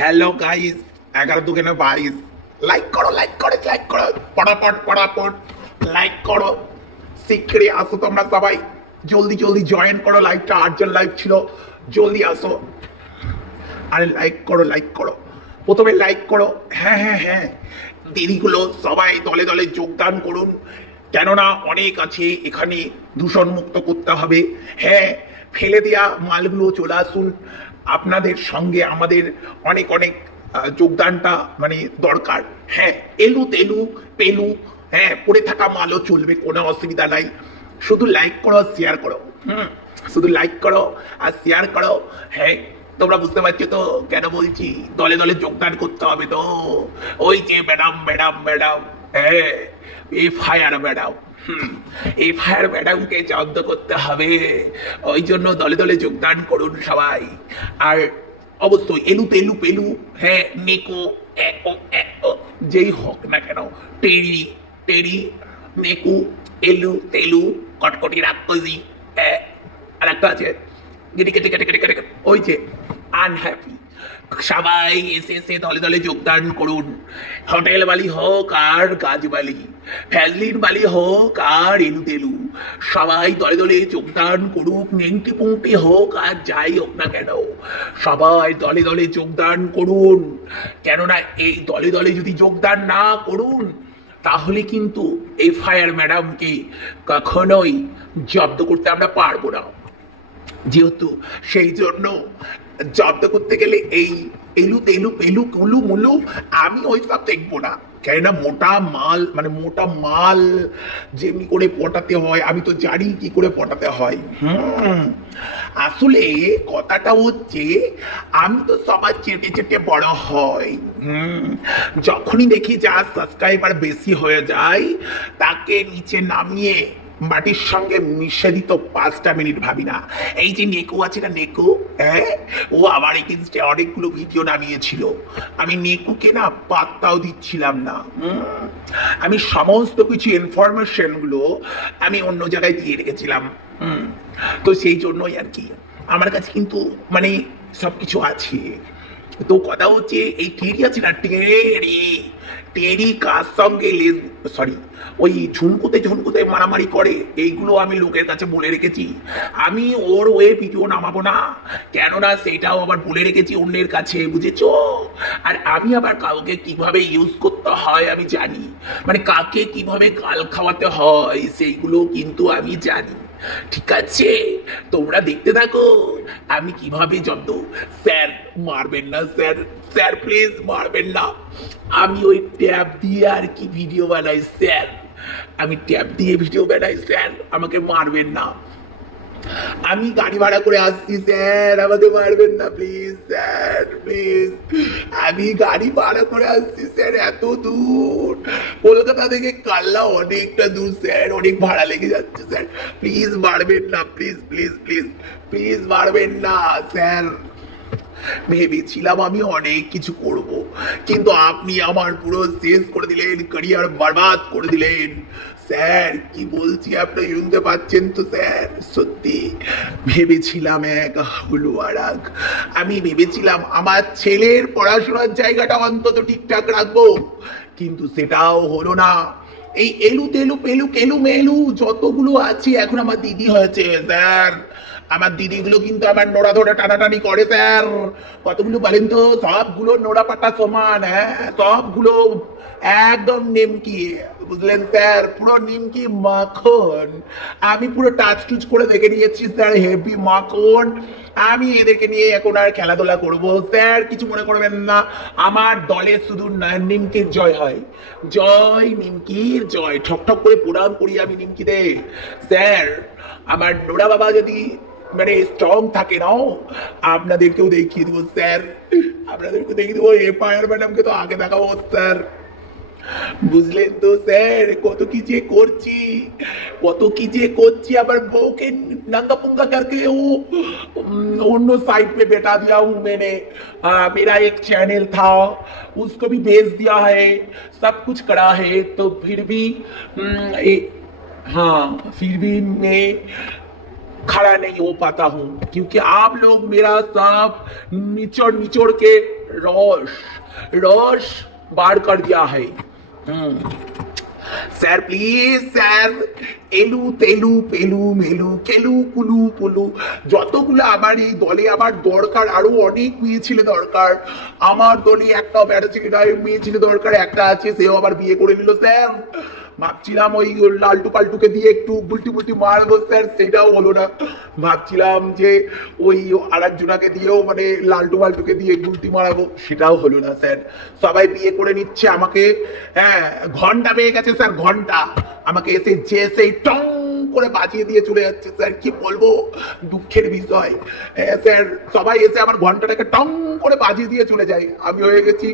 Hello guys 11 2 22 like করো পটাপট like করো শিগগিরই আসো তোমরা সবাই জলদি জয়েন করো লাইভটা 8 জন লাইভ ছিল জলদি আসো আরে লাইক করো প্রথমে লাইক করো হ্যাঁ দিদিগুলো সবাই দলে দলে যোগদান করুন কেননা অনেক আছে এখানে দূষণ মুক্ত করতে হবে হ্যাঁ ফেলে দেওয়া মালগুলো চলে আসুন আপনাদের সঙ্গে আমাদের অনেক যোগদানটা মানে দরকার হ্যাঁ এলু তেলু পেলু হ্যাঁ পড়ে থাকা মালও চলবে কোনো অসুবিধা নাই শুধু লাইক করো শেয়ার করো শুধু লাইক করো আর শেয়ার করো হ্যাঁ তোমরা বুঝতে পারছো তো কেন বলছি দলে দলে যোগদান করতে হবে তো ওই যে ম্যাডাম হ্যাঁ এই ফায়ার ম্যাডামকে জব্দ করতে হবে ওই জন্য দলে দলে যোগদান করুন সবাই আর অবশ্যই এলু তেলু পেলু হ্যাঁ নেকো যেই হোক না কেন টেরি নেকু এলু তেলু কটকটি রাক্ষসী আর একটা আছে ওই যে আনহ্যাপি সবাই এসে দলে দলে যোগদান করুন হোটেল বালি হোক আর গাছ বালি ফ্যাজলিন বালি হোক আর এলু তেলু সবাই দলে দলে যোগদান করুক নেংটি পুংটি হোক আর যাই হোক না কেন সবাই দলে দলে যোগদান করুন কেননা এই দলে দলে যদি যোগদান না করুন তাহলে কিন্তু এই ফায়ার ম্যাডামকে কখনোই জব্দ করতে আমরা পারবো না যেহেতু সেই জন্য জব্দ করতে গেলে এই এলু তেলু পেলু কুলু মুলু আমি ওই সব দেখবো না কেননা মোটা মাল যেমনি করে পটাতে হয় আমি তো জানি কি করে পটাতে হয় আসলে কথাটা হচ্ছে আমি তো সবার চেটে বড় হয় যখনই দেখি যা সাবস্ক্রাইবার বেশি হয়ে যায় তাকে নিচে নামিয়ে মাটির সঙ্গে মিশে দিত 5টা মিনিট ভাবি না এই যে নেকো আছে না নেকো হ্যাঁ ও আমার এগেনস্টে অনেকগুলো ভিডিও নামিয়েছিল আমি নেকুকে না পাত্তাও দিচ্ছিলাম না আমি সমস্ত কিছু ইনফরমেশন গুলো আমি অন্য জায়গায় দিয়ে রেখেছিলাম তো সেই জন্যই আর কি আমার কাছে কিন্তু মানে সবকিছু আছে তো কথা হচ্ছে এই টেরি আছে না টেরি কার সঙ্গে সরি ওই ঝুনকুতে মারামারি করে এইগুলো আমি লোকের কাছে বলে রেখেছি আমি ওর ওয়ে ভিডিও নামাবো না কেননা সেটাও আবার বলে রেখেছি অন্যের কাছে বুঝেছো আর আমি আবার কাউকে কিভাবে ইউজ করতে হয় আমি জানি মানে কাকে কিভাবে গাল খাওয়াতে হয় সেইগুলো কিন্তু আমি জানি ঠিক আছে তোমরা দেখতে থাকো আমি কিভাবে জব্দ স্যার মারবেন না স্যার প্লিজ মারবেন না আমি ওই ট্যাব দিয়ে আর কি ভিডিও বানাই স্যার আমি ট্যাব দিয়ে ভিডিও বানাই স্যার আমাকে মারবেন না আমি গাড়ি ভাড়া করে আসছি স্যার আমাকে মারবেন না প্লিজ স্যার প্লিজ আমি গাড়ি ভাড়া করে আসছি স্যার এত দূর কলকাতা থেকে কাল্লা অনেকটা দূর স্যার অনেক ভাড়া লেগে যাচ্ছে স্যার প্লিজ মারবেন না প্লিজ মারবেন না স্যার ভেবেছিলাম আমি অনেক কিছু করব কিন্তু আপনি আমার পুরো শেষ করে দিলেন ক্যারিয়ার বরবাদ করে দিলেন স্যার কি বলছি আপনি শুনতে পাচ্ছেন তো স্যার সত্যি ভেবেছিলাম এক হলো আর আমি ভেবেছিলাম আমার ছেলের পড়াশোনার জায়গাটা অন্তত ঠিকঠাক রাখবো কিন্তু সেটাও হলো না এই এলু তেলু পেলু কেলু মেলু যতগুলো আছে এখন আমার দিদি হয়েছে স্যার আমার দিদিগুলো কিন্তু আমার নোড়া ধরে টানাটানি করে স্যার কতগুলো বলেন তো সবগুলো নোড়া পাতা সমান হ্যাঁ সবগুলো একদম নিমকি বুঝলেন স্যার পুরো নিমকি মাখন আমি পুরো টাচ করে দেখে নিয়েছি স্যার হেভি মাখন আমি এদেরকে নিয়ে এখন আর খেলাধুলা করব স্যার কিছু মনে করবেন না আমার দলে শুধু নিমকির জয় হয় জয় নিমকির জয় ঠক করে প্রণাম করি আমি নিমকিতে স্যার আমার নোড়া বাবা যদি মানে স্ট্রং থাকে না আপনাদেরকেও দেখিয়ে দেবো স্যার আপনাদেরকে দেখিয়ে দেবো এ ফায়ার ম্যাডামকে তো আগে দেখাবো স্যার বুঝলেন তো স্যার কত কি যে করছি আবার বউকে नंगा पुंगा करके वो उन्नो साइड पे बैठा दिया हूँ मैंने मेरा एक चैनल था उसको भी भेज दिया है सब कुछ करा है तो फिर भी मैं खड़ा नहीं हो पाता हूँ क्योंकि आप लोग मेरा सब निचोड़ के रस रस बार कर दिया है। স্যার প্লিজ স্যার, এলু তেলু পেলু মেলু কেলু কুলু পুলু, যতগুলো আমার এই দলে আমার দরকার, আরো অনেক মেয়ে ছেলে দরকার। আমার দলে একটা মেয়ে ছেলে দরকার, একটা আছে, সেও আবার বিয়ে করে নিল স্যার। ভাবছিলাম ওই লালটু পাল্টুকে দিয়ে একটু গুলটি মুলটি মারবো স্যার, সেটাও হলো না। ভাবছিলাম যে ওই আর একজনাকে দিয়েও মানে লালটু পাল্টুকে দিয়ে গুলটি মারাবো, সেটাও হলো না স্যার। সবাই বিয়ে করে নিচ্ছে আমাকে। হ্যাঁ, ঘন্টা পেয়ে গেছে স্যার, ঘন্টা আমাকে এসে যে সেই টং করে বাজিয়ে দিয়ে চলে যাচ্ছে স্যার। কি বলবো, দুঃখের বিষয়। হ্যাঁ স্যার, সবাই এসে আমার ঘন্টাটাকে টং করে বাজিয়ে দিয়ে চলে যায়। আমি হয়ে গেছি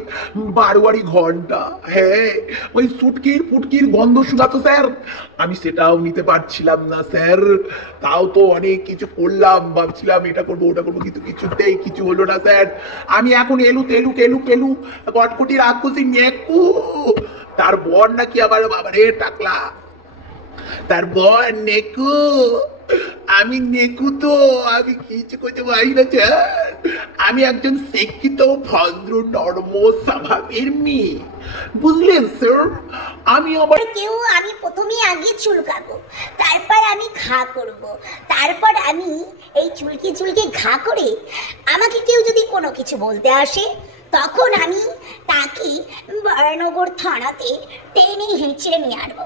বারোয়ারি ঘন্টা। হ্যাঁ, ওই সুটকির ফুটকির গন্ধ শুনাতো স্যার, আমি সেটাও নিতে পারছিলাম না স্যার। তাও তো অনেক কিছু করলাম, ভাবছিলাম এটা করবো ওটা করবো, কিন্তু কিছুতেই কিছু হলো না স্যার। আমি এখন এলু তেলু কেলু কেলু কটকুটি রাক্ষসী নেকু। তার বর নাকি আবার বাবারে টাকলা, তার বর নেকু। আমি নেকু তো, আমি কিছু করতে পারি না স্যার। আমি একজন শিক্ষিত ভদ্র নর্ম স্বভাবের মেয়ে, বুঝলেন স্যার। আমি আবার আমি প্রথমে আগে চুলকাবো, তারপর আমি ঘা করব, তারপর আমি এই চুলকে চুলকে ঘা করে আমাকে কেউ যদি কোনো কিছু বলতে আসে, তখন আমি তাকে বরানগর থানাতে টেনে হেঁচড়ে নিয়ে আনবো।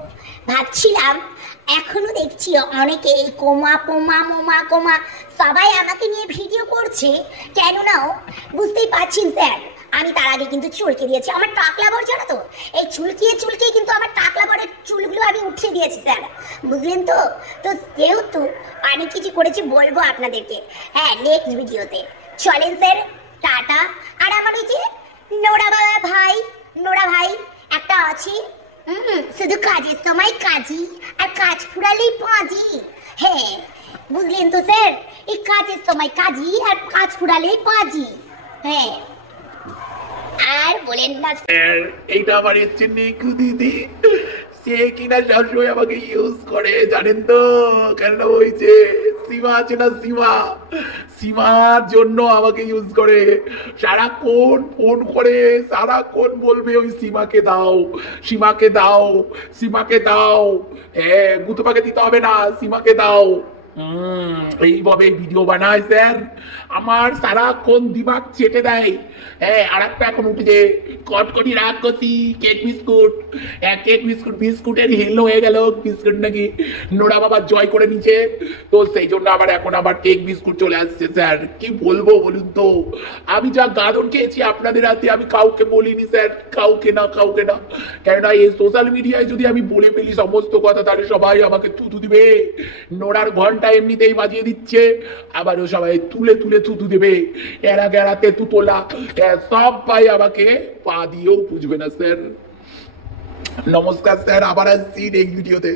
ভাবছিলাম এখনো দেখছি অনেকে এই কোমা পোমা মোমা কোমা সবাই আমাকে নিয়ে ভিডিও করছে, কেননাও বুঝতেই পারছেন স্যার, আমি তার আগে কিন্তু চুলকে দিয়েছি আমার টাকলা বর, জানো তো, এই চুলকিয়ে চুলকিয়ে কিন্তু আমার টাকলা বরের চুলগুলো আমি উঠিয়ে দিয়েছি স্যার, বুঝলেন তো। তো যেহেতু অনেক কিছু করেছি বলবো আপনাদেরকে, হ্যাঁ, নেক্সট ভিডিওতে। চলেন স্যার, টাটা। আর আমার ওই যে নোরা ভাই একটা আছে, শুধু কাজের সময় কাজী আর কাজ ফুরালেই পাঁজি। হ্যাঁ, বুঝলেন তো স্যার, এই কাজের সময় কাজী আর কাজ ফুরালেই পাঁজি। হ্যাঁ, আর বলেন না স্যার, এইটা আমার হচ্ছে নেকু দিদি, সে কিনা সবসময় আমাকে ইউজ করে, জানেন তো। কেন ওই যে সীমা আছে না, সীমার জন্য আমাকে ইউজ করে। সারাক্ষণ ফোন করে, সারাক্ষণ বলবে ওই সীমাকে দাও, সীমাকে দাও, সীমাকে দাও। হ্যাঁ, গুতুপাকে দিতে হবে না, সীমাকে দাও। এইভাবে ভিডিও বানায় স্যার, আমার সারাক্ষণ দিমাগ চেটে দেয়। হ্যাঁ, আর একটা এখন উঠেছে কটকটি রাক্ষসী কেক বিস্কুট। কেক বিস্কুট, বিস্কুটের হিল হয়ে গেল, বিস্কুট নাকি নোরা বাবা জয় করে নিচ্ছে, তো সেই জন্য আবার এখন আবার কেক বিস্কুট চলে আসছে স্যার। কি বলবো বলুন তো, আমি যা গাদন খেয়েছি আপনাদের হাতে, আমি কাউকে বলিনি স্যার, কাউকে না। কেননা এই সোশ্যাল মিডিয়ায় যদি আমি বলে ফেলি সমস্ত কথা, তাহলে সবাই আমাকে থুতু দিবে। নোরার ঘন্টা এমনিতেই বাজিয়ে দিচ্ছে, আবারও সবাই তুলে থুতু দেবে, এরা গেড়াতে তুতোলা, সব ভাই আমাকে পা দিয়েও বুঝবে না স্যার। নমস্কার স্যার, আবার আসছি নেক্সট ভিডিওতে।